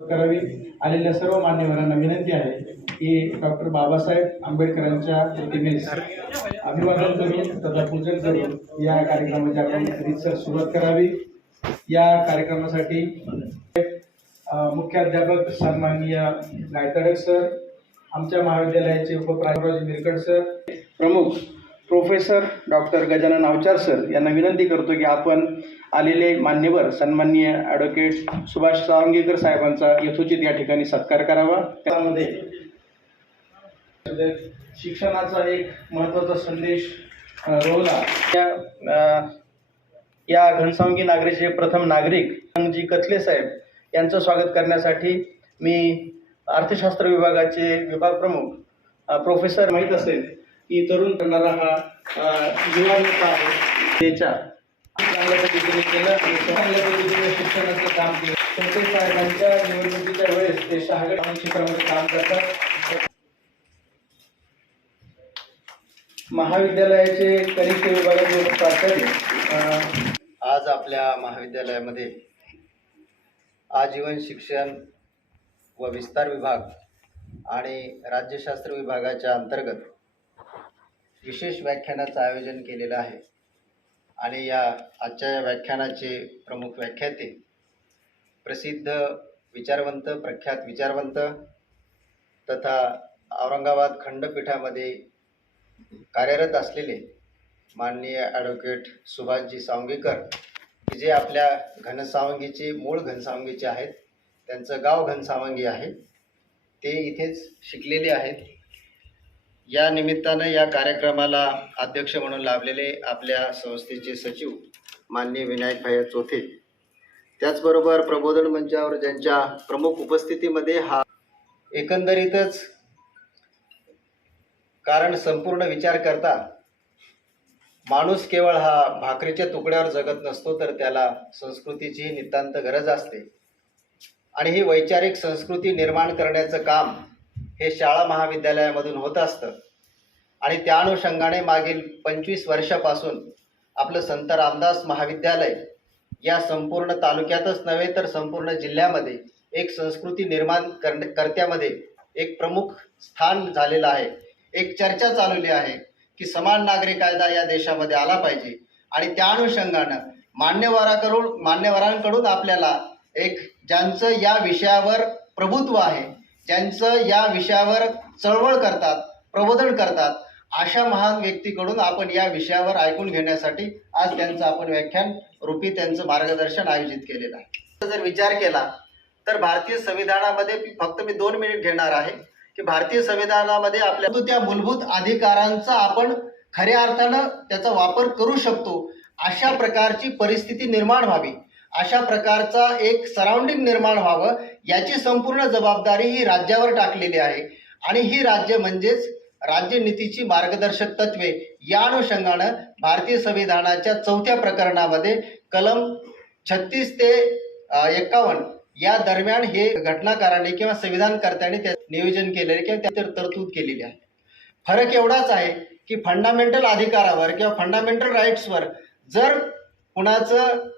करावी। आलेल्या सर्व मान्यवरांना विनंती आहे की डॉक्टर बाबासाहेब आंबेडकरांच्या प्रतिमेस अभिवादन करून तथा पूजन करून या कार्यक्रमाची आपण रीतसर सुरुवात करावी। या कार्यक्रमासाठी मुख्याध्यापक सन्माननीय गायतडक सर, आमच्या महाविद्यालयाचे उपप्राचार्य मिरकट सर, प्रमुख professor doctor Gajanan Avchar sir यांना विनंती करतो की आपण आलेले मान्यवर सन्माननीय ॲडव्होकेट सुभाष सावंगीकर साहेबांचा यथोचित या ठिकाणी सत्कार करावा। त्यामध्ये शिक्षणाचा एक महत्त्वाचा संदेश रोवला। या घनसावंगी नागरीचे प्रथम नागरिक जी कथले साहेब यांचं स्वागत करण्यासाठी मी अर्थशास्त्र विभागाचे विभाग प्रमुख प्रोफेसर माहीत असेल की तरुण करणारा हा युवा नेता आहे। त्याच्या चांगल्या पद्धतीने केलं आणि चांगल्या पद्धतीने शिक्षणाचं काम केलं। संतोष साहेबांच्या निवडणुकीच्या वेळेस ते शहागड क्षेत्रामध्ये काम करतात। महाविद्यालयाचे कनिष्ठ विभागाचे प्राचार्य आज आपल्या महाविद्यालयामध्ये आजीवन शिक्षण व विस्तार विभाग आणि राज्यशास्त्र विभागाच्या अंतर्गत विशेष व्याख्यानाचं आयोजन केलेलं आहे आणि आजच्या या व्याख्यानाचे प्रमुख व्याख्याते प्रसिद्ध विचारवंत, प्रख्यात विचारवंत तथा औरंगाबाद खंडपीठामध्ये कार्यरत असलेले माननीय ॲडव्होकेट सुभाषजी सावंगीकर, जे आपल्या घनसावंगीचे मूळ घनसावंगीचे आहेत, त्यांचं गाव घनसावंगी आहे, ते इथेच शिकलेले आहेत। या निमित्तानं या कार्यक्रमाला अध्यक्ष म्हणून लाभलेले आपल्या संस्थेचे सचिव माननीय विनायक भाई चोथे, त्याचबरोबर प्रबोधन मंचावर ज्यांच्या प्रमुख उपस्थितीमध्ये हा एकंदरीतच कारण संपूर्ण विचार करता माणूस केवळ हा भाकरीच्या तुकड्यावर जगत नसतो, तर त्याला संस्कृतीची नितांत गरज असते आणि ही वैचारिक संस्कृती निर्माण करण्याचं काम हे शाळा महाविद्यालयामधून होत असतं आणि त्या अनुषंगाने मागील 25 वर्षापासून आपलं संत रामदास महाविद्यालय या संपूर्ण तालुक्यातच नव्हे तर संपूर्ण जिल्ह्यामध्ये एक संस्कृती निर्माण करण्यामध्ये एक प्रमुख स्थान झालेलं आहे। एक चर्चा चालवली आहे की समान नागरी कायदा या देशामध्ये आला पाहिजे आणि त्या अनुषंगानं मान्यवरांकडून आपल्याला एक ज्यांचं या विषयावर प्रभुत्व आहे, ज्यांचं या विषयावर चळवळ करतात, प्रबोधन करतात, अशा महान व्यक्तीकडून आपण या विषयावर ऐकून घेण्यासाठी आज त्यांचं आपण व्याख्यान रूपी त्यांचं मार्गदर्शन आयोजित केलेलं आहे। जर विचार केला तर भारतीय संविधानामध्ये फक्त मी 2 मिनिट घेणार आहे की भारतीय संविधानामध्ये आपल्या त्या मूलभूत अधिकारांचा आपण खऱ्या अर्थानं त्याचा वापर करू शकतो अशा प्रकारची परिस्थिती निर्माण व्हावी, अशा प्रकारचा एक सराउंडिंग निर्माण व्हावं, याची संपूर्ण जबाबदारी ही राज्यावर टाकलेली आहे आणि ही राज्य म्हणजेच राज्यनीतीची मार्गदर्शक तत्वे या अनुषंगानं भारतीय संविधानाच्या 4थ्या प्रकरणामध्ये कलम 36 ते 51 या दरम्यान हे घटनाकारांनी किंवा संविधानकर्त्यांनी ते नियोजन केलेले किंवा त्यात तरतूद केलेली आहे। फरक एवढाच आहे की फंडामेंटल अधिकारावर किंवा फंडामेंटल राईट्सवर जर कुणाचं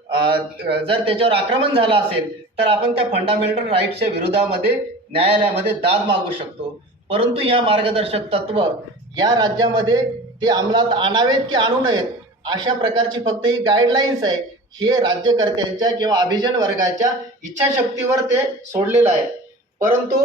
जर त्याच्यावर आक्रमण झालं असेल तर आपण त्या फंडामेंटल राईट्सच्या विरोधामध्ये न्यायालयामध्ये दाद मागू शकतो, परंतु या मार्गदर्शक तत्व या राज्यामध्ये ते अंमलात आणावेत की आणू नयेत अशा प्रकारची फक्त ही गाईडलाईन्स आहे। हे राज्यकर्त्यांच्या किंवा अभिजन वर्गाच्या इच्छाशक्तीवर ते सोडलेलं आहे। परंतु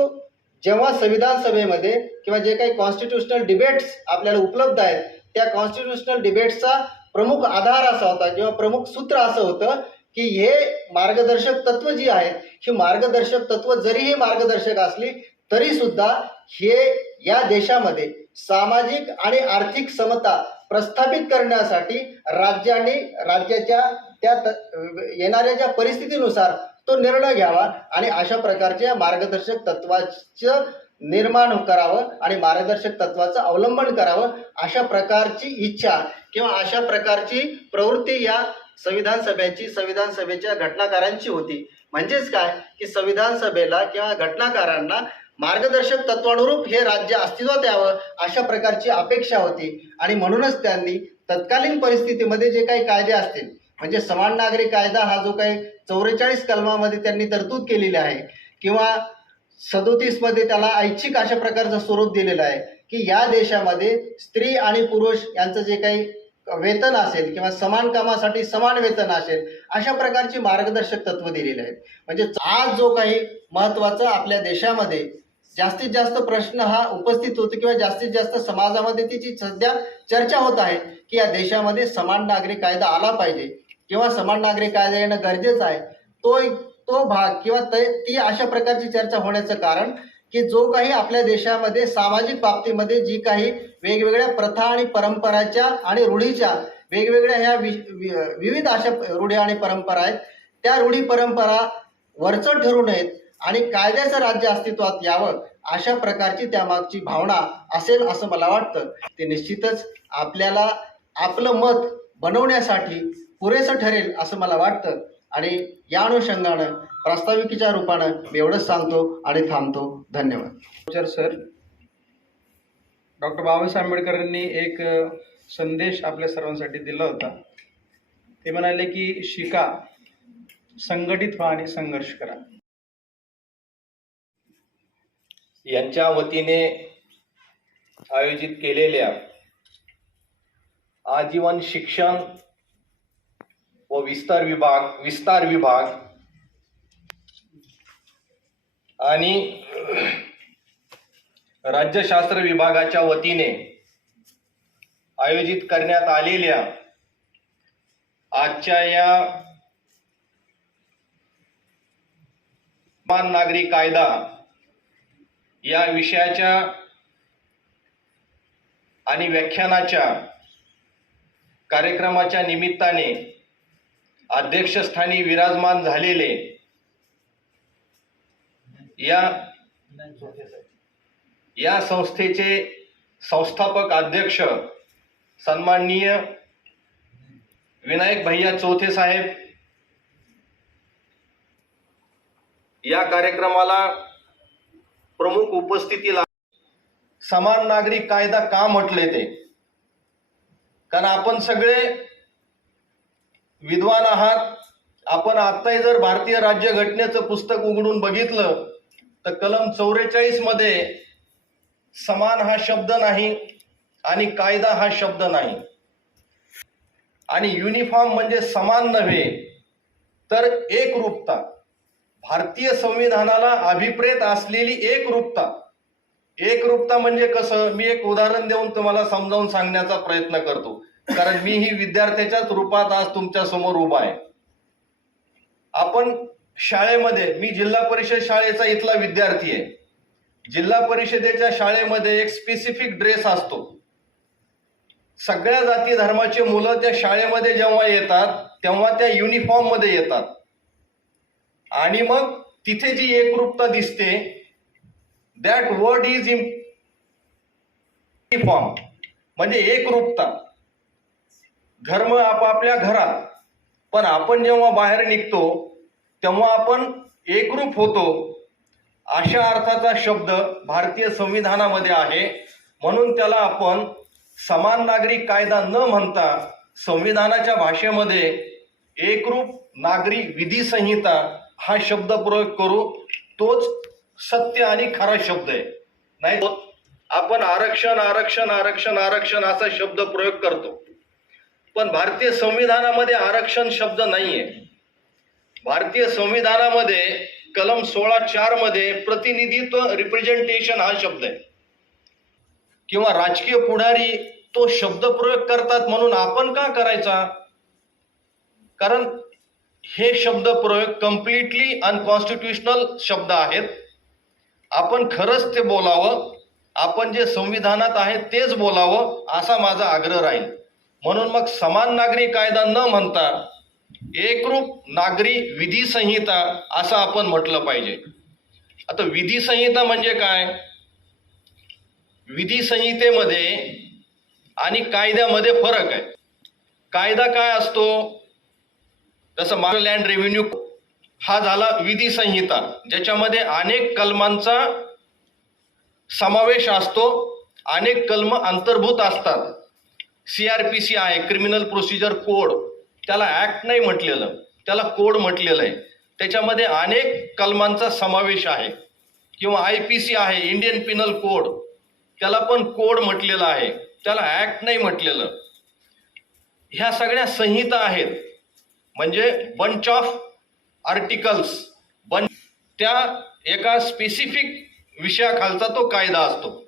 जेव्हा संविधान सभेमध्ये किंवा जे काही कॉन्स्टिट्यूशनल डिबेट्स आपल्याला उपलब्ध आहेत त्या कॉन्स्टिट्यूशनल डिबेट्सचा प्रमुख आधार असा होता किंवा प्रमुख सूत्र असं होतं की हे मार्गदर्शक तत्व जी आहेत ही मार्गदर्शक तत्व जरी ही मार्गदर्शक असली तरी सुद्धा हे या देशामध्ये सामाजिक आणि आर्थिक समता प्रस्थापित करण्यासाठी राज्याने राज्याच्या त्या येणाऱ्या ज्या परिस्थितीनुसार तो निर्णय घ्यावा आणि अशा प्रकारच्या मार्गदर्शक तत्वाचं निर्माण करावं आणि मार्गदर्शक तत्वाचं अवलंबन करावं अशा प्रकारची इच्छा किंवा अशा प्रकारची प्रवृत्ती या संविधान सभेच्या घटनाकारांची होती। म्हणजेच काय की संविधान सभेला किंवा घटनाकारांना मार्गदर्शक तत्वानुरूप हे राज्य अस्तित्वात यावं अशा प्रकारची अपेक्षा होती आणि म्हणूनच त्यांनी तत्कालीन परिस्थितीमध्ये जे काही कायदे असतील म्हणजे समान नागरी कायदा हा जो काही 44 कलमामध्ये त्यांनी तरतूद केलेली आहे किंवा 37मध्ये त्याला ऐच्छिक अशा प्रकारचं स्वरूप दिलेलं आहे की या देशामध्ये स्त्री आणि पुरुष यांचं जे काही वेतन असेल किंवा समान कामासाठी समान वेतन असेल अशा प्रकारची मार्गदर्शक तत्व दिलेली आहेत. म्हणजे आज जो काही महत्त्वाचा आपल्या देशामध्ये जास्तीत जास्त प्रश्न हा उपस्थित होतो किंवा जास्तीत जास्त समाजामध्ये त्याची सध्या चर्चा होत आहे की या देशामध्ये समान नागरी कायदा आला पाहिजे किंवा समान नागरी कायदा येणं गरजेचं आहे. तो भाग किंवा ती अशा प्रकारची चर्चा होण्याचं कारण की जो काही आपल्या देशामध्ये सामाजिक बाबतीमध्ये जी काही वेगवेगळ्या प्रथा आणि परंपराच्या आणि रूढीच्या वेगवेगळ्या ह्या विविध अशा रूढी आणि परंपरा आहेत, त्या रूढी परंपरा वरचढ ठरू नयेत आणि कायद्याचं राज्य अस्तित्वात यावं अशा प्रकारची त्यामागची भावना असेल असं मला वाटतं. ते निश्चितच आपल्याला आपलं मत बनवण्यासाठी पुरेसं ठरेल असं मला वाटतं आणि या अनुषंगानं प्रास्ताविकेच्या रूपानं मी एवढंच सांगतो आणि थांबतो. धन्यवाद. सर, डॉक्टर बाबासाहेब आंबेडकरांनी एक संदेश आपल्या सर्वांसाठी दिला होता. ते म्हणाले की शिका, संघटित व्हा आणि संघर्ष करा. यांच्या वतीने आयोजित केलेल्या आजीवन शिक्षण व विस्तार विभाग आणि राज्यशास्त्र विभागाच्या वतीने आयोजित करण्यात आलेल्या आजच्या या समान नागरी कायदा या विषयाच्या आणि व्याख्यानाच्या कार्यक्रमाच्या निमित्ताने अध्यक्षस्थानी विराजमान झालेले या संस्थेचे संस्थापक अध्यक्ष सन्माननीय विनायक भैया चौथे साहेब, या कार्यक्रमाला प्रमुख उपस्थितीला समान नागरी कायदा का म्हटले ते, कारण आपण सगळे विद्वान आहात. आपण आत्ताही जर भारतीय राज्यघटनेचं पुस्तक उघडून बघितलं तर कलम 44 मध्ये समान हा शब्द नाही आणि कायदा हा शब्द नाही. आणि युनिफॉर्म म्हणजे समान नव्हे तर एकरूपता, भारतीय संविधानाला अभिप्रेत असलेली एकरूपता म्हणजे कसं, मी एक उदाहरण देऊन तुम्हाला समजावून सांगण्याचा प्रयत्न करतो, कारण मी ही विद्यार्थ्याच्याच रूपात आज तुमच्या समोर उभा आहे. आपण शाळेमध्ये, मी जिल्हा परिषद शाळेचा इथला विद्यार्थी आहे. जिल्हा परिषदेच्या शाळेमध्ये एक स्पेसिफिक ड्रेस असतो. सगळ्या जाती धर्माचे मुलं त्या शाळेमध्ये जेव्हा येतात तेव्हा त्या युनिफॉर्म मध्ये येतात आणि मग तिथे जी एकरूपता दिसते, दॅट वर्ड इज युनिफॉर्म, म्हणजे एकरूपता. धर्म आपापल्या घरात, पण आपण जेव्हा बाहेर निघतो तेव्हा आपण एकरूप होतो, अशा अर्थाचा शब्द भारतीय संविधानामध्ये आहे. म्हणून त्याला आपण समान नागरी कायदा न म्हणता संविधानाच्या भाषेमध्ये एकरूप नागरी विधी संहिता हा शब्द प्रयोग करू. तोच सत्य आणि खरा शब्द आहे. नाही आपण आरक्षण आरक्षण आरक्षण आरक्षण असा शब्द प्रयोग करतो, पण भारतीय संविधानामध्ये आरक्षण शब्द नाहीये. भारतीय संविधानामध्ये कलम 16(4) मध्ये प्रतिनिधित्व, रिप्रेझेंटेशन हा शब्द आहे. किंवा राजकीय पुढारी तो शब्द प्रयोग करतात, म्हणून आपण का करायचा? कारण हे शब्द प्रयोग कम्प्लिटली अनकॉन्स्टिट्युशनल शब्द आहेत. आपण खरंच ते बोलावं, आपण जे संविधानात आहे तेच बोलावं असा माझा आग्रह राहील. म्हणून मग समान नागरी कायदा न म्हणता एकरूप नागरी विधी संहिता असं आपण म्हटलं पाहिजे. आता विधी संहिता म्हणजे काय? विधी संहितेमध्ये आणि कायद्यामध्ये फरक आहे. कायदा काय असतो? जसं लँड रेव्हेन्यू हा झाला विधी संहिता, ज्याच्यामध्ये अनेक कलमांचा समावेश असतो, अनेक कलम अंतर्भूत असतात. CRPC आहे, क्रिमिनल प्रोसिजर कोड, त्याला ऍक्ट नाही म्हटलेलं, त्याला कोड म्हटलेलं आहे. त्याच्यामध्ये अनेक कलमांचा समावेश आहे किंवा IPC आहे, इंडियन पिनल कोड, त्याला पण कोड म्हटलेलं आहे, त्याला ऍक्ट नाही म्हटलेलं. ह्या सगळ्या संहिता आहेत, म्हणजे बंच ऑफ आर्टिकल्स, त्या एका स्पेसिफिक विषयाखालचा तो कायदा असतो.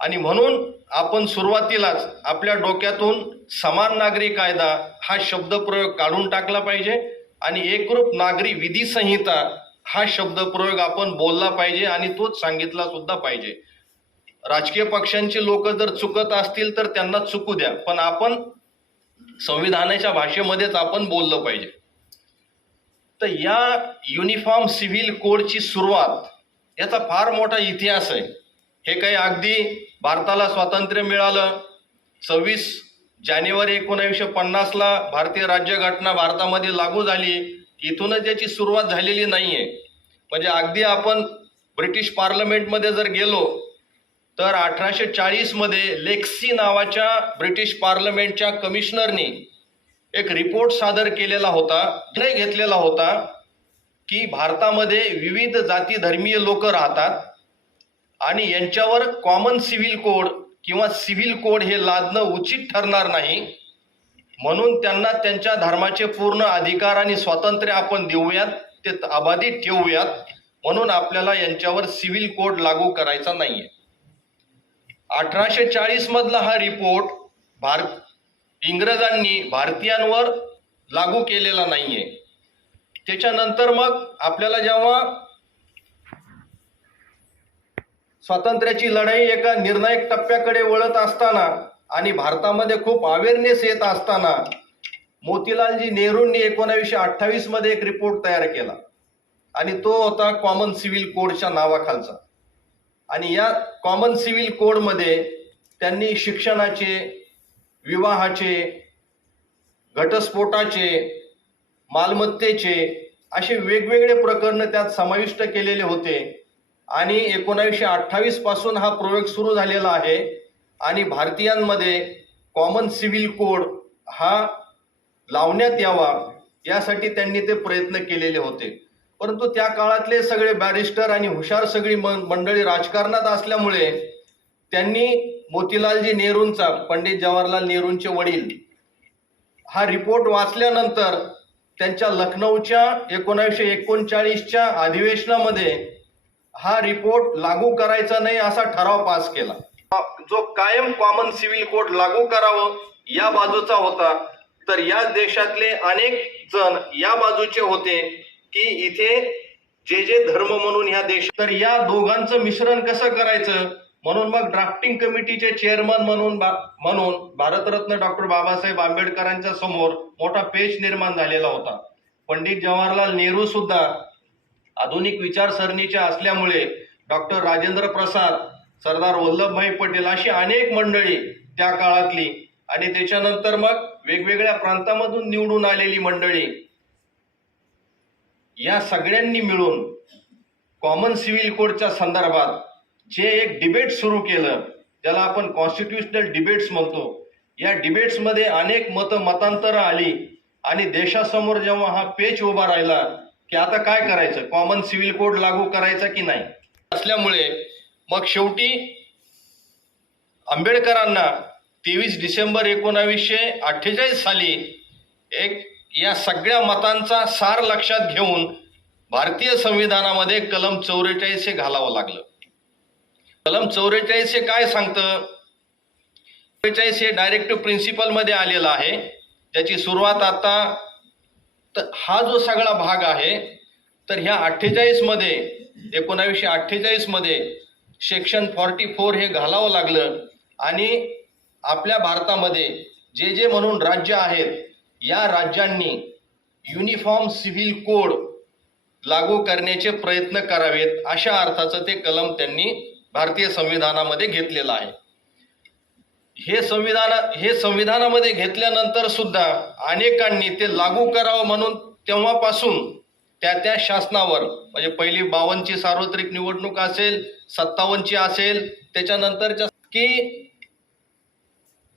आणि म्हणून आपण सुरुवातीलाच आपल्या डोक्यातून समान नागरी कायदा हा शब्दप्रयोग काढून टाकला पाहिजे आणि एकरूप नागरी विधी संहिता हा शब्दप्रयोग आपण बोलला पाहिजे आणि तोच सांगितला सुद्धा पाहिजे. राजकीय पक्षांची लोक जर चुकत असतील तर त्यांना चुकू द्या, पण आपण संविधानाच्या भाषेमध्येच आपण बोललं पाहिजे. तर या युनिफॉर्म सिव्हिल कोडची सुरुवात, याचा फार मोठा इतिहास आहे. हे काही अगदी भारताला स्वातंत्र्य मिळालं 26 जानेवारी 1950ला भारतीय राज्यघटना भारतामध्ये लागू झाली, इथूनच याची सुरुवात झालेली नाहीये. म्हणजे अगदी आपण ब्रिटिश पार्लमेंटमध्ये जर गेलो तर 1840 मध्ये लेक्सी नावाच्या ब्रिटिश पार्लमेंटच्या कमिशनरनी एक रिपोर्ट सादर केलेला होता, निर्णय घेतलेला होता की भारतामध्ये विविध जाती धर्मीय लोक राहतात आणि यांच्यावर कॉमन सिव्हिल कोड किंवा सिव्हिल कोड हे लादणं उचित ठरणार नाही, म्हणून त्यांना त्यांच्या धर्माचे पूर्ण अधिकार आणि स्वातंत्र्य आपण देऊयात, ते अबाधित ठेवूयात, म्हणून आपल्याला यांच्यावर सिव्हिल कोड लागू करायचा नाहीये. 1840 मधला हा रिपोर्ट इंग्रजांनी भारतीयांवर लागू केलेला नाहीये. त्याच्यानंतर मग आपल्याला जेव्हा स्वातंत्र्याची लढाई एका निर्णायक टप्प्याकडे वळत असताना आणि भारतामध्ये खूप अवेअरनेस येत असताना मोतीलालजी नेहरूंनी 1928 मध्ये एक रिपोर्ट तयार केला आणि तो होता कॉमन सिव्हिल कोडच्या नावाखालचा. आणि या कॉमन सिव्हिल कोडमध्ये त्यांनी शिक्षणाचे, विवाहाचे, घटस्फोटाचे, मालमत्तेचे असे वेगवेगळे प्रकरण त्यात समाविष्ट केलेले होते. आणि 1928 पासून हा प्रयोग सुरू झालेला आहे आणि भारतीयांमध्ये कॉमन सिव्हिल कोड हा लावण्यात यावा यासाठी त्यांनी ते प्रयत्न केलेले होते. परंतु त्या काळातले सगळे बॅरिस्टर आणि हुशार सगळी मंडळी राजकारणात असल्यामुळे त्यांनी मोतीलालजी नेहरूंचा, पंडित जवाहरलाल नेहरूंचे वडील, हा रिपोर्ट वाचल्यानंतर त्यांच्या लखनौच्या 1939च्या अधिवेशनामध्ये हा रिपोर्ट लागू करायचा नाही असा ठराव पास केला, जो कायम कॉमन सिव्हिल कोड लागू करावं या बाजूचा होता. तर या देशातले अनेक जण या बाजूचे होते की इथे जे जे धर्म म्हणून ह्या देश, तर या दोघांचं मिश्रण कसं करायचं म्हणून मग ड्राफ्टिंग कमिटीचे चेअरमन म्हणून भारतरत्न डॉक्टर बाबासाहेब आंबेडकरांच्या समोर मोठा पेच निर्माण झालेला होता. पंडित जवाहरलाल नेहरू सुद्धा आधुनिक विचारसरणीचे असल्यामुळे डॉक्टर राजेंद्र प्रसाद, सरदार वल्लभभाई पटेल अशी अनेक मंडळी त्या काळातली आणि त्याच्यानंतर मग वेगवेगळ्या प्रांतामधून निवडून आलेली मंडळी, या सगळ्यांनी मिळून कॉमन सिव्हिल कोडच्या संदर्भात जे एक डिबेट सुरू केलं, ज्याला आपण कॉन्स्टिट्यूशनल डिबेट्स म्हणतो. या डिबेट्समध्ये अनेक मतांतरं आली आणि देशासमोर जेव्हा हा पेच उभा राहिला की आता काय करायचं, कॉमन सिव्हिल कोड लागू करायचा की नाही, असल्यामुळे मग शेवटी आंबेडकरांना 23 डिसेंबर 1948 साली या सगळ्या मतांचा सार लक्षात घेऊन भारतीय संविधानामध्ये कलम 44 हे घालावं लागलं. कलम 44 हे काय सांगतं? 44 हे डायरेक्टिव्ह प्रिन्सिपल मध्ये आलेलं आहे, ज्याची सुरुवात आता, तर हा जो सगळा भाग आहे तर ह्या 1948 मध्ये सेक्शन 44 हे घालावं लागलं. आणि आपल्या भारतामध्ये जे जे म्हणून राज्य आहेत या राज्यांनी युनिफॉर्म सिव्हिल कोड लागू करण्याचे प्रयत्न करावेत अशा अर्थाचं ते कलम त्यांनी भारतीय संविधानामध्ये घेतलेलं आहे. हे संविधानामध्ये घेतल्यानंतर सुद्धा अनेकांनी ते लागू करावं म्हणून तेव्हापासून त्या शासनावर, म्हणजे पहिली 52ची सार्वत्रिक निवडणूक असेल, 57ची असेल, त्याच्यानंतरच्या, की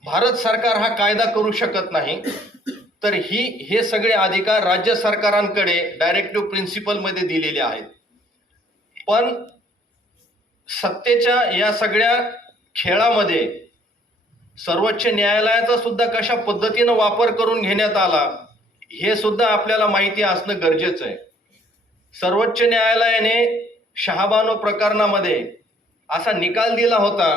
भारत सरकार हा कायदा करू शकत नाही, तर हे सगळे अधिकार राज्य सरकारांकडे डायरेक्टिव्ह प्रिन्सिपलमध्ये दिलेले आहेत. पण सत्तेच्या या सगळ्या खेळामध्ये सर्वोच्च न्यायालयाचा सुद्धा कशा पद्धतीनं वापर करून घेण्यात आला हे सुद्धा आपल्याला माहिती असणं गरजेचं आहे. सर्वोच्च न्यायालयाने शहाबानो प्रकरणामध्ये असा निकाल दिला होता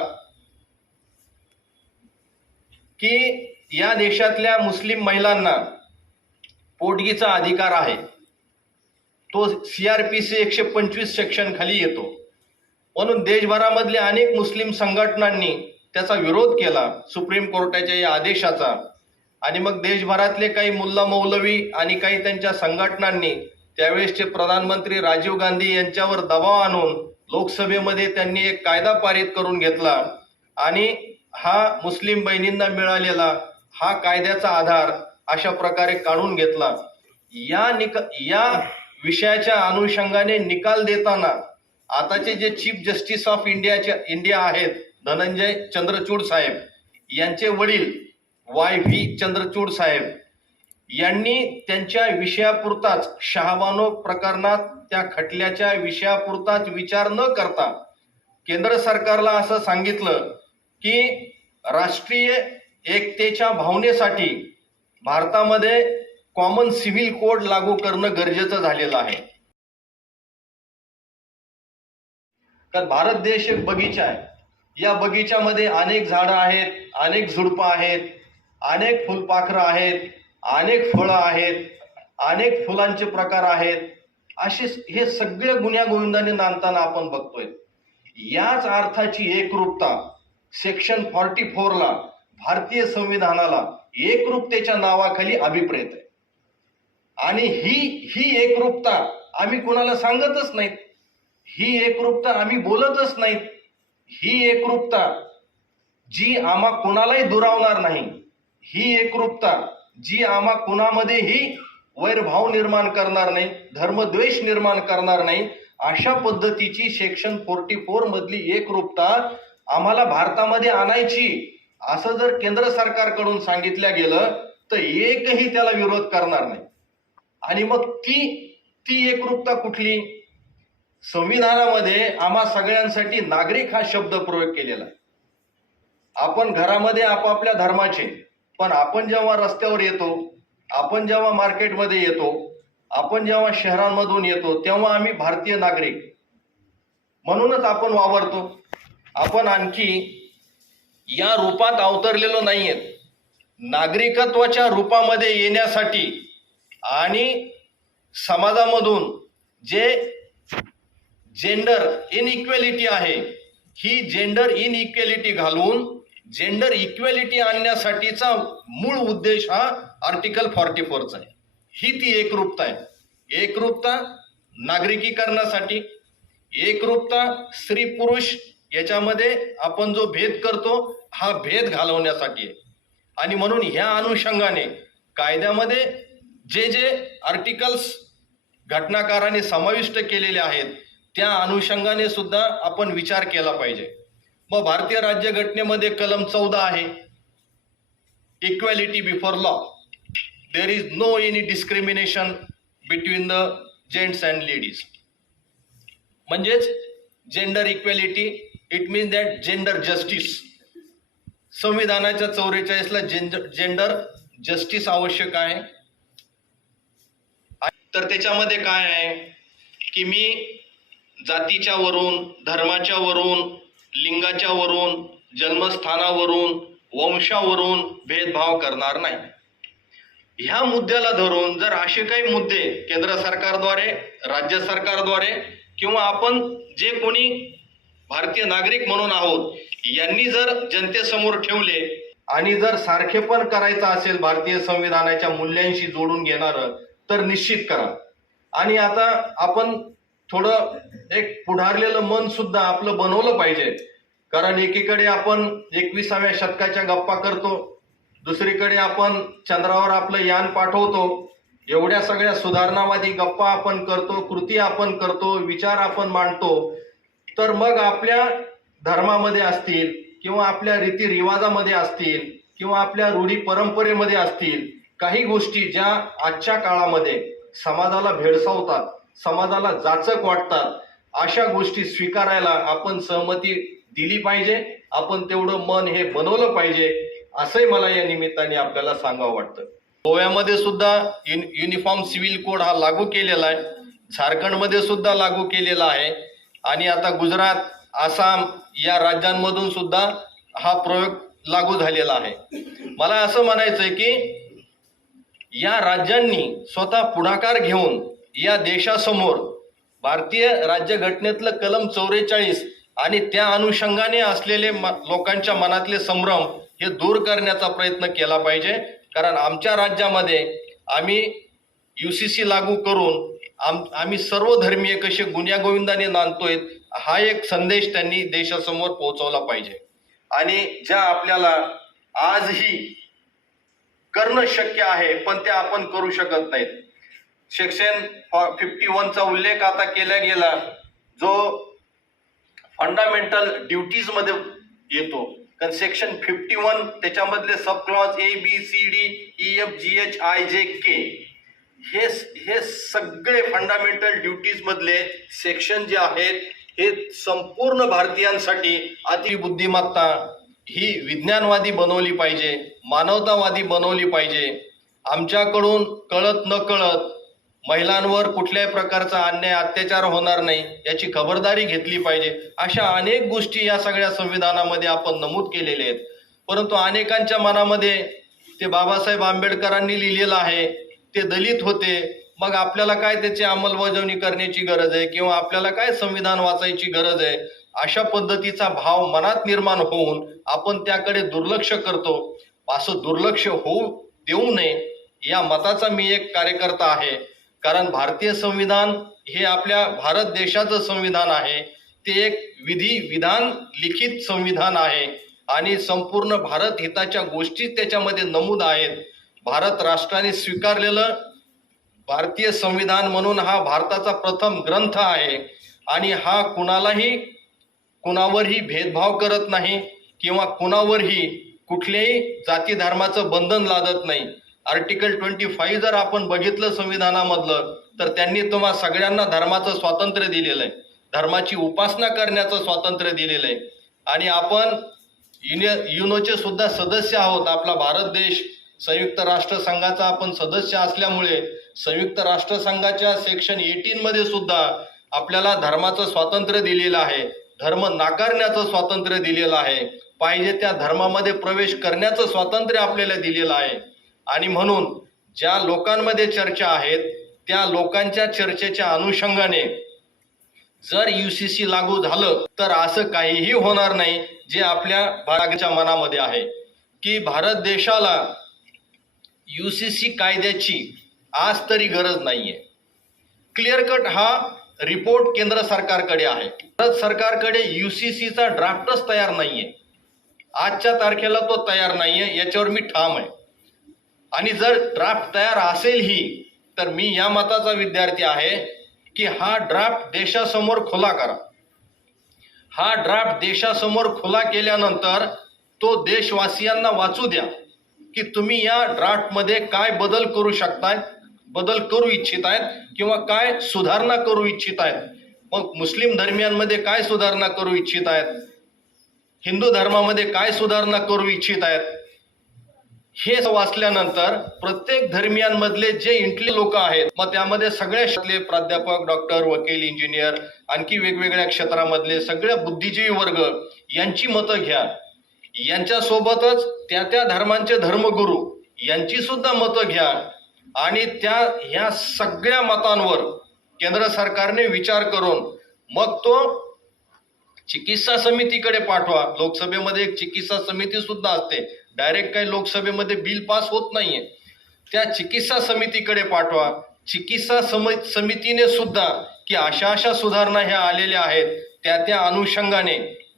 की या देशातल्या मुस्लिम महिलांना पोटगीचा अधिकार आहे. तो CRPC 125 सेक्शन खाली येतो. म्हणून देशभरामधल्या अनेक मुस्लिम संघटनांनी त्याचा विरोध केला सुप्रीम कोर्टाच्या या आदेशाचा. आणि मग देशभरातले काही मुल्ला मौलवी आणि काही त्यांच्या संघटनांनी त्यावेळेसचे प्रधानमंत्री राजीव गांधी यांच्यावर दबाव आणून लोकसभेमध्ये त्यांनी एक कायदा पारित करून घेतला आणि हा मुस्लिम बहिणींना मिळालेला हा कायद्याचा आधार अशा प्रकारे काढून घेतला. या विषयाच्या अनुषंगाने निकाल देताना आताचे जे चीफ जस्टिस ऑफ इंडिया आहेत धनंजय चंद्रचूड साहेब यांचे वडील YV चंद्रचूड साहेब यांनी त्यांच्या विषयापुरताच शहाबानो प्रकरणात त्या खटल्याच्या विषयापुरताच विचार न करता केंद्र सरकारला असं सांगितलं की राष्ट्रीय एकतेच्या भावनेसाठी भारतामध्ये कॉमन सिव्हिल कोड लागू करणं गरजेचं झालेलं आहे. कारण भारत देश एक बगीचा आहे. या बगीच्यामध्ये अनेक झाडं आहेत, अनेक झुडपं आहेत, अनेक फुलपाखरं आहेत, अनेक फळं आहेत, अनेक फुलांचे प्रकार आहेत. असे हे सगळे गुण्यागोविंदाने नांदताना आपण बघतोय. याच अर्थाची एकरूपता सेक्शन 44ला भारतीय संविधानाला एकरूपतेच्या नावाखाली अभिप्रेत आहे. आणि ही एकरूपता आम्ही कोणाला सांगतच नाहीत. ही एकरूपता आम्ही बोलतच नाहीत. ही एकरूपता जी आम्हा कोणालाही दुरावणार नाही, ही एकरूपता जी आम्हा कुणामध्येही वैरभाव निर्माण करणार नाही, धर्मद्वेष निर्माण करणार नाही, अशा पद्धतीची सेक्शन 44 मधली एकरूपता आम्हाला भारतामध्ये आणायची असं जर केंद्र सरकारकडून सांगितलं गेलं तर एकही त्याला विरोध करणार नाही. आणि मग ती एकरूपता कुठली? संविधानामध्ये आम्हा सगळ्यांसाठी नागरिक हा शब्द प्रयोग केलेला आहे. आपण घरामध्ये आपापल्या धर्माचे, पण आपण जेव्हा रस्त्यावर येतो, आपण जेव्हा मार्केटमध्ये येतो, आपण जेव्हा शहरांमधून येतो तेव्हा आम्ही भारतीय नागरिक म्हणूनच आपण वावरतो. आपण आणखी या रूपात अवतरलेलो नाहीयेत. नागरिकत्वाच्या रूपामध्ये येण्यासाठी आणि समाजामधून जे जेंडर इनइक्वॅलिटी आहे ही जेंडर इनइक्वॅलिटी घालवून जेंडर इक्वॅलिटी आणण्यासाठीचा मूळ उद्देश हा आर्टिकल 44चा आहे. ही ती एकरूपता आहे. एकरूपता नागरिकीकरणासाठी, एकरूपता स्त्री पुरुष याच्यामध्ये आपण जो भेद करतो हा भेद घालवण्यासाठी आहे. आणि म्हणून ह्या अनुषंगाने कायद्यामध्ये जे आर्टिकल्स घटनाकाराने समाविष्ट केलेले आहेत त्या अनुषंगाने सुद्धा आपण विचार केला पाहिजे. मग भारतीय राज्यघटनेमध्ये कलम 14 आहे, equality before law. There is no any discrimination between the gents and ladies. म्हणजेच gender equality, it means that gender justice. संविधानाच्या 44ला जेंडर जस्टिस आवश्यक आहे. तर त्याच्यामध्ये काय आहे की मी जातीच्या वरून, धर्माच्या वरून, लिंगाच्या वरून, जन्मस्थानावरून, वंशावरून भेदभाव करणार नाही. ह्या मुद्द्याला धरून जर असे काही मुद्दे केंद्र सरकारद्वारे, राज्य सरकारद्वारे किंवा आपण जे कोणी भारतीय नागरिक म्हणून आहोत यांनी जर जनतेसमोर ठेवले आणि जर सारखेपण करायचं असेल भारतीय संविधानाच्या मूल्यांशी जोडून घेणारं तर निश्चित करा. आणि आता आपण थोडं एक पुढारलेलं मन सुद्धा आपलं बनवलं पाहिजे. कारण एकीकडे आपण 21व्या शतकाच्या गप्पा करतो, दुसरीकडे आपण चंद्रावर आपलं यान पाठवतो, एवढ्या सगळ्या सुधारणावादी गप्पा आपण करतो, कृती आपण करतो, विचार आपण मांडतो. तर मग आपल्या धर्मामध्ये असतील किंवा आपल्या रीतिरिवाजामध्ये असतील किंवा आपल्या रूढी परंपरेमध्ये असतील काही गोष्टी ज्या आजच्या काळामध्ये समाजाला भेडसावतात, समाजाला जाचक वाटतात, अशा गोष्टी स्वीकारायला आपण सहमती दिली पाहिजे. आपण तेवढं मन हे बनवलं पाहिजे, असंही मला या निमित्ताने आपल्याला सांगावं वाटतं. गोव्यामध्ये सुद्धा युनिफॉर्म सिव्हिल कोड हा लागू केलेला आहे, झारखंडमध्ये सुद्धा लागू केलेला आहे आणि आता गुजरात, आसाम या राज्यांमधून सुद्धा हा प्रयोग लागू झालेला आहे. मला असं म्हणायचंय की या राज्यांनी स्वतः पुढाकार घेऊन या देशासमोर भारतीय राज्यघटनेतलं कलम 44 आणि त्या अनुषंगाने असलेले लोकांच्या मनातले संभ्रम हे दूर करण्याचा प्रयत्न केला पाहिजे. कारण आमच्या राज्यामध्ये आम्ही UCC लागू करून आम्ही सर्व धर्मीय कसे गुण्यागोविंदाने नांदतोय, हा एक संदेश त्यांनी देशासमोर पोहोचवला पाहिजे. आणि ज्या आपल्याला आजही करणं शक्य आहे पण त्या आपण करू शकत नाहीत. सेक्शन 51चा उल्लेख आता केला गेला, जो फंडामेंटल ड्युटीज मध्ये येतो. कारण सेक्शन 51 त्याच्यामधले सब क्लॉज ABCDEFGHIJK हे सगळे फंडामेंटल ड्युटीज मधले सेक्शन जे आहेत हे संपूर्ण भारतीयांसाठी अतिबुद्धिमत्ता ही विज्ञानवादी बनवली पाहिजे, मानवतावादी बनवली पाहिजे. आमच्याकडून कळत न कळत महिलांवर कुठल्याही प्रकारचा अन्याय अत्याचार होणार नाही याची खबरदारी घेतली पाहिजे. अशा अनेक गोष्टी या सगळ्या संविधानामध्ये आपण नमूद केलेल्या आहेत. परंतु अनेकांच्या मनामध्ये ते बाबासाहेब आंबेडकरांनी लिहिलेलं आहे, ते दलित होते, मग आपल्याला काय त्याची अंमलबजावणी करण्याची गरज आहे किंवा आपल्याला काय संविधान वाचायची गरज आहे, अशा पद्धतीचा भाव मनात निर्माण होऊन आपण त्याकडे दुर्लक्ष करतो. असं दुर्लक्ष होऊ देऊ नये या मताचा मी एक कार्यकर्ता आहे. कारण भारतीय संविधान हे आपल्या भारत देशाचं संविधान आहे. ते एक विधान लिखित संविधान आहे आणि संपूर्ण भारत हिताच्या गोष्टी त्याच्यामध्ये नमूद आहेत. भारत राष्ट्राने स्वीकारलेलं भारतीय संविधान म्हणून हा भारताचा प्रथम ग्रंथ आहे आणि हा कुणावरही भेदभाव करत नाही किंवा कुणावरही कुठल्याही जाती धर्माचं बंधन लादत नाही. आर्टिकल 25 जर आपण बघितलं संविधानामधलं तर त्यांनी तुम्हा सगळ्यांना धर्माचं स्वातंत्र्य दिलेलं आहे, धर्माची उपासना करण्याचं स्वातंत्र्य दिलेलं आहे. आणि आपण युनोचे सुद्धा सदस्य आहोत. आपला भारत देश संयुक्त राष्ट्रसंघाचा आपण सदस्य असल्यामुळे संयुक्त राष्ट्रसंघाच्या सेक्शन 18 मध्ये सुद्धा आपल्याला धर्माचं स्वातंत्र्य दिलेलं आहे, धर्म नाकारण्याचं स्वातंत्र्य दिलेलं आहे, पाहिजे त्या धर्मामध्ये प्रवेश करण्याचं स्वातंत्र्य आपल्याला दिलेलं आहे. आणि म्हणून ज्या लोकांमध्ये चर्चा आहेत त्या लोकांच्या चर्चेच्या अनुषंगाने जर UCC लागू झालं तर असं काहीही होणार नाही जे आपल्या भारताच्या मनामध्ये आहे की भारत देशाला UCC कायद्याची आज तरी गरज नाहीये. क्लिअर कट हा रिपोर्ट केंद्र सरकारकडे आहे. भारत सरकारकडे UCCचा ड्राफ्टच तयार नाहीये. आजच्या तारखेला तो तयार नाहीये, याच्यावर मी ठाम आहे. आणि जर ड्राफ्ट तयार असेलही तर मी या मताचा विद्यार्थी आहे की हा ड्राफ्ट देशासमोर खुला करा. हा ड्राफ्ट देशासमोर खुला केल्यानंतर तो देशवासियांना वाचू द्या की तुम्ही या ड्राफ्टमध्ये काय बदल करू शकताय, बदल करू इच्छित आहेत किंवा काय सुधारणा करू इच्छित आहेत. मग मुस्लिम धर्मियांमध्ये काय सुधारणा करू इच्छित आहेत, हिंदू धर्मामध्ये काय सुधारणा करू इच्छित आहेत, हे वाचल्यानंतर प्रत्येक धर्मियांमधले जे इंटेलिजंट लोक आहेत, मग त्यामध्ये सगळ्या क्षेत्रातले प्राध्यापक, डॉक्टर, वकील, इंजिनियर, आणखी वेगवेगळ्या क्षेत्रामधले सगळ्या बुद्धिजीवी वर्ग यांची मतं घ्या. यांच्यासोबतच त्या धर्मांचे धर्मगुरू यांची सुद्धा मतं घ्या आणि ह्या सगळ्या मतांवर केंद्र सरकारने विचार करून मग तो चिकित्सा समितीकडे पाठवा. लोकसभेमध्ये एक चिकित्सा समिती सुद्धा असते, डायरेक्ट काही लोकसभेमध्ये बिल पास होत नाहीये. त्या चिकित्सा समितीकडे पाठवा. चिकित्सा समितीने सुद्धा की अशा सुधारणा ह्या आलेल्या आहेत, त्या अनुषंगाने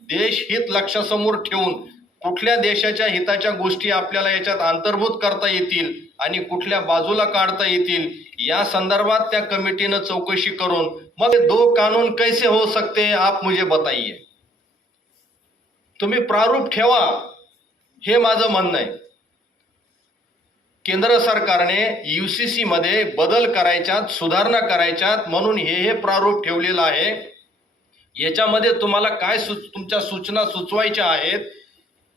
देश हित लक्षासमोर ठेवून कुठल्या देशाच्या हिताच्या गोष्टी आपल्याला याच्यात अंतर्भूत करता येतील आणि कुठल्या बाजूला काढता येतील या संदर्भात त्या कमिटीनं चौकशी करून मग 2 कानून कैसे हो सकते हैं आप मुझे बताइए. तुम्ही प्रारूप ठेवा, हे माझं म्हणणं आहे. केंद्र सरकारने UCC मध्ये बदल करायच्यात, सुधारणा करायच्यात म्हणून हे प्रारूप ठेवलेलं आहे. याच्यामध्ये तुम्हाला काय तुमच्या सूचना सुचवायच्या आहेत,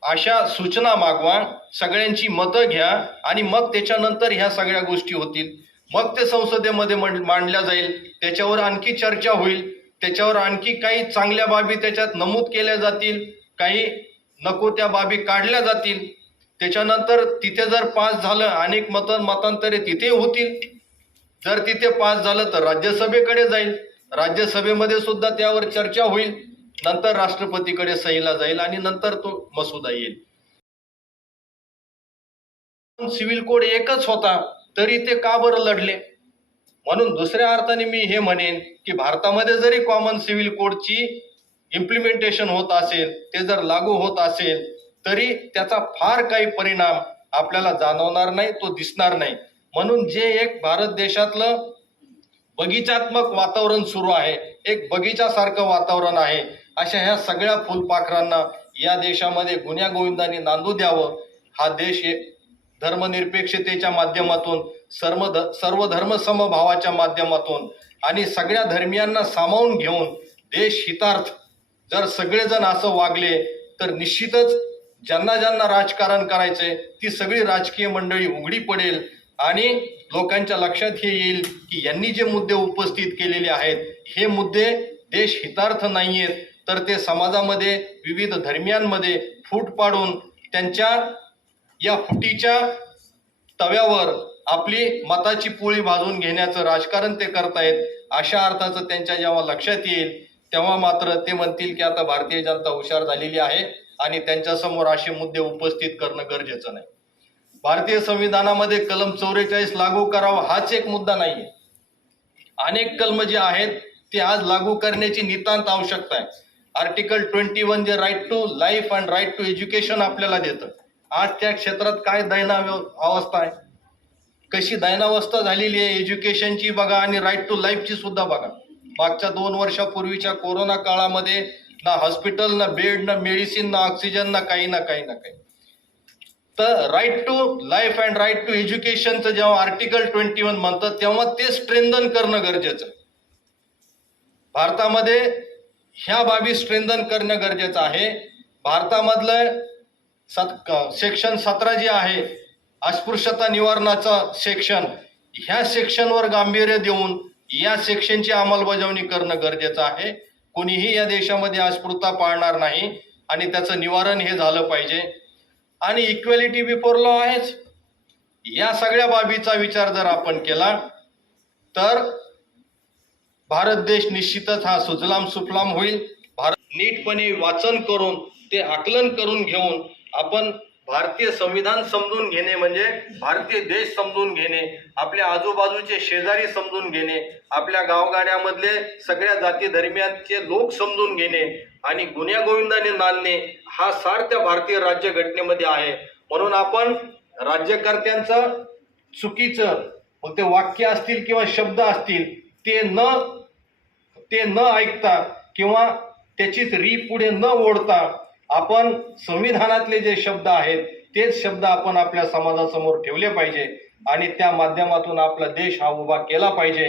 अशा सूचना मागवा, सगळ्यांची मतं घ्या आणि मग त्याच्यानंतर ह्या सगळ्या गोष्टी होतील. मग ते संसदेमध्ये मांडल्या जाईल, त्याच्यावर आणखी चर्चा होईल, त्याच्यावर आणखी काही चांगल्या बाबी त्याच्यात नमूद केल्या जातील, काही नको त्या बाबी काढल्या जातील. त्याच्यानंतर तिथे जर पास झालं, अनेक मतांतरे तिथे होतील. जर तिथे पास झालं तर राज्यसभेकडे जाईल, राज्यसभेमध्ये सुद्धा त्यावर चर्चा होईल, नंतर राष्ट्रपतीकडे सहीला जाईल आणि नंतर तो मसुदा येईल. सिव्हिल कोड एकच होता तरी ते का बरं लढले? म्हणून दुसऱ्या अर्थाने मी हे म्हणेन की भारतामध्ये जरी कॉमन सिव्हिल कोडची इम्प्लिमेंटेशन होत असेल, ते जर लागू होत असेल, तरी त्याचा फार काही परिणाम आपल्याला जाणवणार नाही, तो दिसणार नाही. म्हणून जे एक भारत देशातलं बगीचात्मक वातावरण सुरू आहे, एक बगीचासारखं वातावरण आहे, अशा ह्या सगळ्या फुलपाखरांना या देशामध्ये गुण्यागोविंदाने नांदू द्यावं. हा देश धर्मनिरपेक्षतेच्या माध्यमातून, सर्व धर्म समभावाच्या माध्यमातून आणि सगळ्या धर्मियांना सामावून घेऊन देश हितार्थ जर सगळेजण असं वागले तर निश्चितच ज्यांना ज्यांना राजकारण करायचंय ती सगळी राजकीय मंडळी उघडी पडेल आणि लोकांच्या लक्षात हे येईल की यांनी जे मुद्दे उपस्थित केलेले आहेत हे मुद्दे देश हितार्थ नाहीयेत, तर ते समाजामध्ये विविध धर्मियांमध्ये फूट पाडून त्यांच्या या फुटीच्या तव्यावर आपली मताची पोळी भाजून घेण्याचं राजकारण ते करतायत. अशा अर्थाचं त्यांच्या जेव्हा लक्षात येईल तेव्हा मात्र ते म्हणतील की आता भारतीय जनता हुशार झालेली आहे आणि त्यांच्यासमोर असे मुद्दे उपस्थित करणं गरजेचं नाही. भारतीय संविधानामध्ये कलम 44 लागू करावा हाच एक मुद्दा नाहीये. अनेक कलम जे आहेत ते आज लागू करण्याची नितांत आवश्यकता आहे. आर्टिकल 21 जे right to life and right to education आपल्याला देतं. आज त्या क्षेत्रात काय अवस्था आहे, कशी दैनावस्था झालेली आहे एज्युकेशनची बघा आणि राईट टू लाईफची सुद्धा बघा. मागच्या 2 वर्षापूर्वीच्या कोरोना काळामध्ये ना हॉस्पिटल, ना बेड, ना मेडिसिन, ना ऑक्सिजन, ना काही. तर right to life and right to एज्युकेशनचं जेव्हा आर्टिकल 21 म्हणतं तेव्हा ते स्ट्रेंथन करणं गरजेचं आहे. भारतामध्ये ह्या बाबी स्ट्रेंथन करणं गरजेचं आहे. भारतामधलं सेक्शन 17 जे आहे अस्पृश्यता निवारणाचं सेक्शन, ह्या सेक्शनवर गांभीर्य देऊन या सेक्शनची अंमलबजावणी करणं गरजेचं आहे. कोणीही या देशामध्ये अस्पृश्यता पाळणार नाही आणि त्याचं निवारण हे झालं पाहिजे. आणि इक्वॅलिटी बिफोर लॉ आहेच. या सगळ्या बाबीचा विचार जर आपण केला तर भारत देश निश्चितच हा सुजलाम सुफलाम होईल. भारत नीटपणे वाचन करून ते आकलन करून घेऊन आपण भारतीय संविधान समजून घेणे म्हणजे भारतीय देश समजून घेणे, आपल्या आजूबाजूचे शेजारी समजून घेणे, आपल्या गावगाड्यामधले सगळ्या जाती धर्मियांचे लोक समजून घेणे आणि गुण्यागोविंदाने नांदणे हा सार त्या भारतीय राज्यघटनेमध्ये आहे. म्हणून आपण राज्यकर्त्यांचं चुकीचं मग ते वाक्य असतील किंवा शब्द असतील ते न ऐकता किंवा त्याचीच री पुढे न ओढता आपण संविधानातले जे शब्द आहेत तेच शब्द आपण आपल्या समाजासमोर ठेवले पाहिजे आणि त्या माध्यमातून आपला देश हा उभा केला पाहिजे.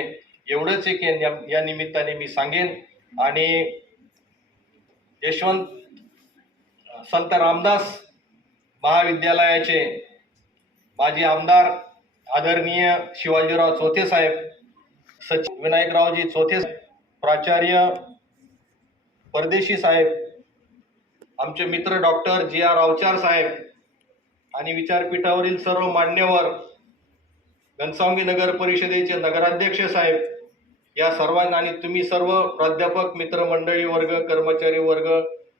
एवढंच एक या निमित्ताने मी सांगेन. आणि यशवंत संत रामदास महाविद्यालयाचे माजी आमदार आदरणीय शिवाजीराव चोथे साहेब, सचिव विनायकरावजी चोथे, प्राचार्य परदेशी साहेब, आमचे मित्र डॉक्टर GR रावचार साहेब आणि विचारपीठावरील सर्व मान्यवर, घनसावंगी नगर परिषदेचे नगराध्यक्ष साहेब, या सर्वांना आणि तुम्ही सर्व प्राध्यापक मित्रमंडळी वर्ग, कर्मचारी वर्ग,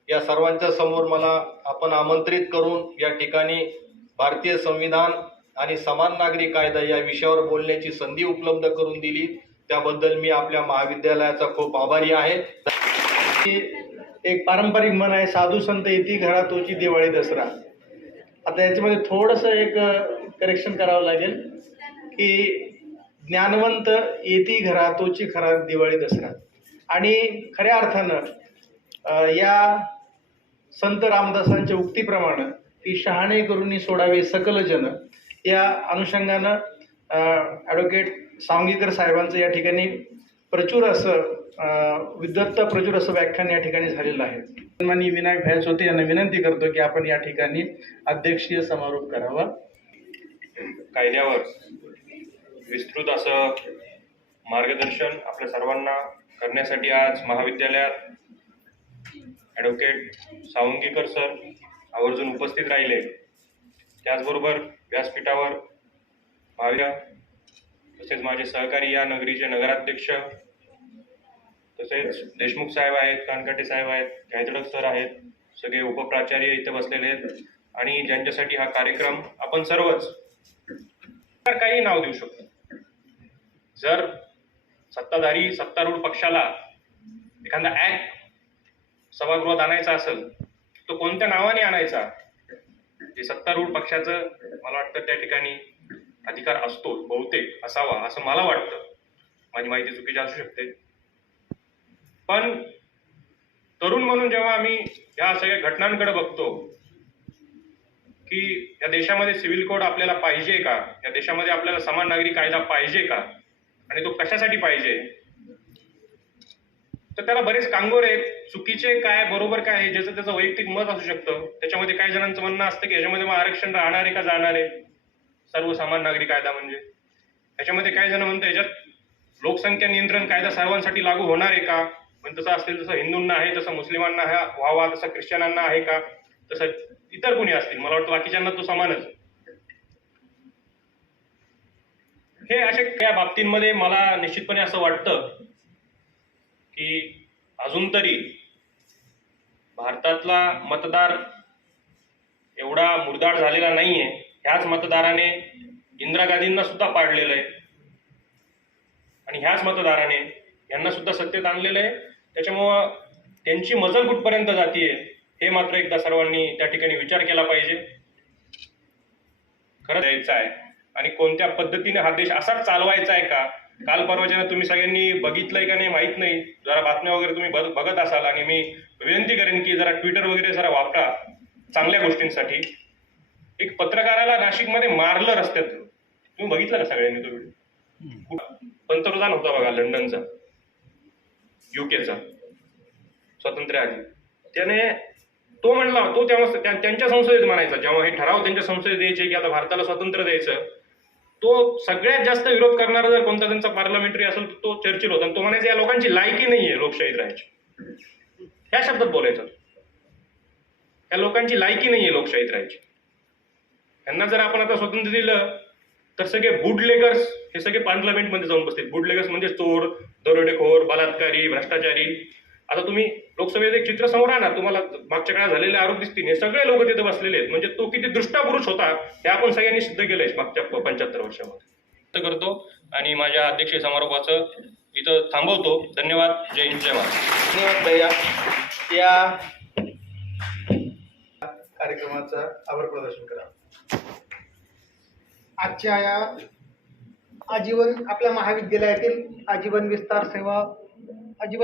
या सर्वांच्या समोर मला आपण आमंत्रित करून या ठिकाणी भारतीय संविधान आणि समान नागरी कायदा या विषयावर बोलण्याची संधी उपलब्ध करून दिली त्याबद्दल मी आपल्या महाविद्यालयाचा खूप आभारी आहे. एक पारंपरिक म्हण आहे, साधू संत येती घरा तोची दिवाळी दसरा. आता याच्यामध्ये थोडंसं एक करेक्शन करावं लागेल की ज्ञानवंत येती घरा तोची खरा दिवाळी दसरा. आणि खऱ्या अर्थानं या संत रामदासांच्या उक्तीप्रमाणे की शहाणे करुणी सोडावे सकल जन, या अनुषंगानं ॲडव्होकेट सावंगीकर साहेबांचं या ठिकाणी प्रचूर असं व्याख्यान या ठिकाणी झालेलं आहे. सन्माननीय विनायक भैयाचोते यांना विनंती करतो की आपण या ठिकाणी अध्यक्षीय समारोप करावा. कायद्यावर विस्तृत असं मार्गदर्शन आपल्या सर्वांना करण्यासाठी आज महाविद्यालयात ॲडव्होकेट सावंगीकर सर आवर्जून उपस्थित राहिले. त्याचबरोबर व्यासपीठावर तसेच माझे सहकारी या नगरीचे नगराध्यक्ष तसेच देशमुख साहेब आहेत, कानकाटे साहेब आहेत, गायतडक सर आहेत, सगळे उपप्राचार्य इथे बसलेले आहेत आणि ज्यांच्यासाठी हा कार्यक्रम आपण सर्वच काही नाव देऊ शकतो. जर सत्तारूढ पक्षाला एखादा ऍक्ट सभागृहात आणायचा असेल तो कोणत्या नावाने आणायचा हे सत्तारूढ पक्षाचं मला वाटतं त्या ठिकाणी अधिकार असतो, बहुतेक असावा असं मला वाटतं. माझी माहिती चुकीची असू शकते. पण तरुण म्हणून जेव्हा आम्ही या सगळ्या घटनांकडे बघतो की या देशामध्ये सिव्हिल कोड आपल्याला पाहिजे का, या देशामध्ये आपल्याला समान नागरी कायदा पाहिजे का आणि तो कशासाठी पाहिजे, तर त्याला बरेच कांगोर आहेत. चुकीचे काय बरोबर काय आहे ज्याचं त्याचं वैयक्तिक मत असू शकतं. त्याच्यामध्ये काही जणांचं म्हणणं असतं की याच्यामध्ये मग आरक्षण राहणार आहे का जाणार आहे, सर्व समान नागरी कायदा म्हणजे. याच्यामध्ये काही जण म्हणतात याच्यात लोकसंख्या नियंत्रण कायदा सर्वांसाठी लागू होणार आहे का, पण तसं असेल जसं हिंदूंना आहे तसं मुस्लिमांना व्हावा, तसं ख्रिश्चनांना आहे का, तसं इतर कोणी असतील. मला वाटतं बाकीच्यांना तो समानच. हे अशा त्या बाबतींमध्ये मला निश्चितपणे असं वाटतं की अजून तरी भारतातला मतदार एवढा मुरदाड झालेला नाहीये. ह्याच मतदाराने इंदिरा गांधींना सुद्धा पाडलेलं आहे आणि ह्याच मतदाराने यांना सुद्धा सत्तेत आणलेलं आहे. त्याच्यामुळं त्यांची मजल कुठपर्यंत जातीये हे मात्र एकदा सर्वांनी त्या ठिकाणी विचार केला पाहिजे. खरं द्यायचं आहे आणि कोणत्या पद्धतीने हा देश असाच चालवायचा आहे का. काल परवाच्यानं तुम्ही सगळ्यांनी बघितलंय का नाही माहित नाही, जरा बातम्या वगैरे तुम्ही बघत असाल आणि मी विनंती करेन की जरा ट्विटर वगैरे जरा वापरा चांगल्या गोष्टींसाठी. एक पत्रकाराला नाशिकमध्ये मारलं रस्त्यात, तुम्ही बघितलं ना सगळ्यांनी तो व्हिडिओ. पंतप्रधान होता बघा लंडनचा, युकेचा, स्वातंत्र्य आधी. त्याने तो म्हणला, तो तेव्हा त्यांच्या संसदेत म्हणायचा जेव्हा हे ठराव त्यांच्या संसदेत द्यायचे की आता भारताला स्वातंत्र्य द्यायचं, तो सगळ्यात जास्त विरोध करणारा जर कोणता त्यांचा पार्लमेंटरी असेल तर तो चर्चिल होता. तो म्हणायचा या लोकांची लायकी नाहीये लोकशाहीत राहायची, ह्या शब्दात बोलायचा. त्या लोकांची लायकी नाहीये लोकशाहीत राहायची. यांना जर आपण आता स्वातंत्र्य दिलं तर सगळे बुटलेगर्स हे सगळे पार्लमेंटमध्ये जाऊन बसतील. बुटलेगर्स म्हणजे चोर, दरोडेखोर, बलात्कारी, भ्रष्टाचारी. आता तुम्ही लोकसभेत एक चित्र समोर आणा, तुम्हाला मागच्या काळात झालेले आरोप दिसतील. हे सगळे लोक तिथे बसलेले आहेत. म्हणजे तो किती दुष्टापुरुष होता हे आपण सगळ्यांनी सिद्ध केलंय मागच्या 75 वर्षामध्ये. करतो आणि माझ्या अध्यक्षीय समारोपाचं इथं थांबवतो. धन्यवाद. जय हिंद, जय महाराष्ट्र. धन्यवाद भैया. या कार्यक्रमाचं आभार प्रदर्शन करा. आजच्या या आजीवन आपल्या महाविद्यालयातील आजीवन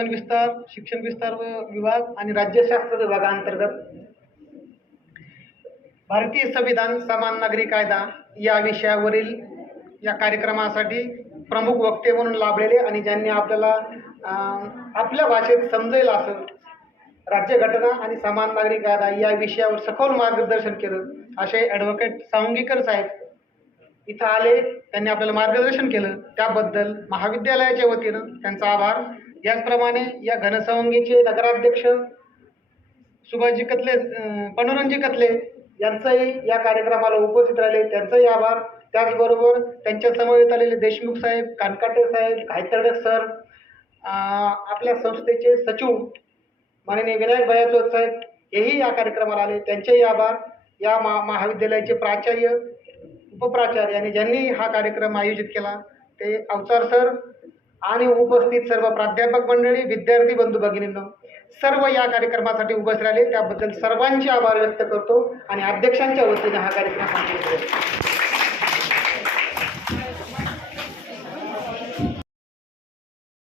विस्तार शिक्षण विस्तार विभाग आणि राज्यशास्त्र विभागांतर्गत भारतीय संविधान समान नागरी कायदा या विषयावरील या कार्यक्रमासाठी प्रमुख वक्ते म्हणून लाभलेले आणि ज्यांनी आपल्याला आपल्या भाषेत समजेल असं राज्यघटना आणि समान नागरी कायदा या विषयावर सखोल मार्गदर्शन केलं असे ॲडव्होकेट सावंगीकर साहेब इथं आले. त्यांनी आपल्याला मार्गदर्शन केलं त्याबद्दल महाविद्यालयाच्या वतीनं त्यांचा आभार. याचप्रमाणे या घनसंवंगीचे नगराध्यक्ष सुभाषजी कतले, पनुरंजी कतले यांचंही या कार्यक्रमाला उपस्थित राहिले, त्यांचाही आभार. त्याचबरोबर त्यांच्या समवेत आलेले देशमुख साहेब, कानकाटे साहेब, गायतडक सर, आपल्या संस्थेचे सचिव माननीय विनायक भैयाचोत साहेब हेही या कार्यक्रमाला आले, त्यांचेही आभार. या महाविद्यालयाचे प्राचार्य, उपप्राचार्य आणि ज्यांनी हा कार्यक्रम आयोजित केला ते अवचार सर आणि उपस्थित सर्व प्राध्यापक मंडळी, विद्यार्थी बंधू भगिनींनो, सर्व या कार्यक्रमासाठी उपस्थित राहिले त्याबद्दल सर्वांचे आभार व्यक्त करतो आणि अध्यक्षांच्या वतीने हा कार्यक्रम संपन्न करतो.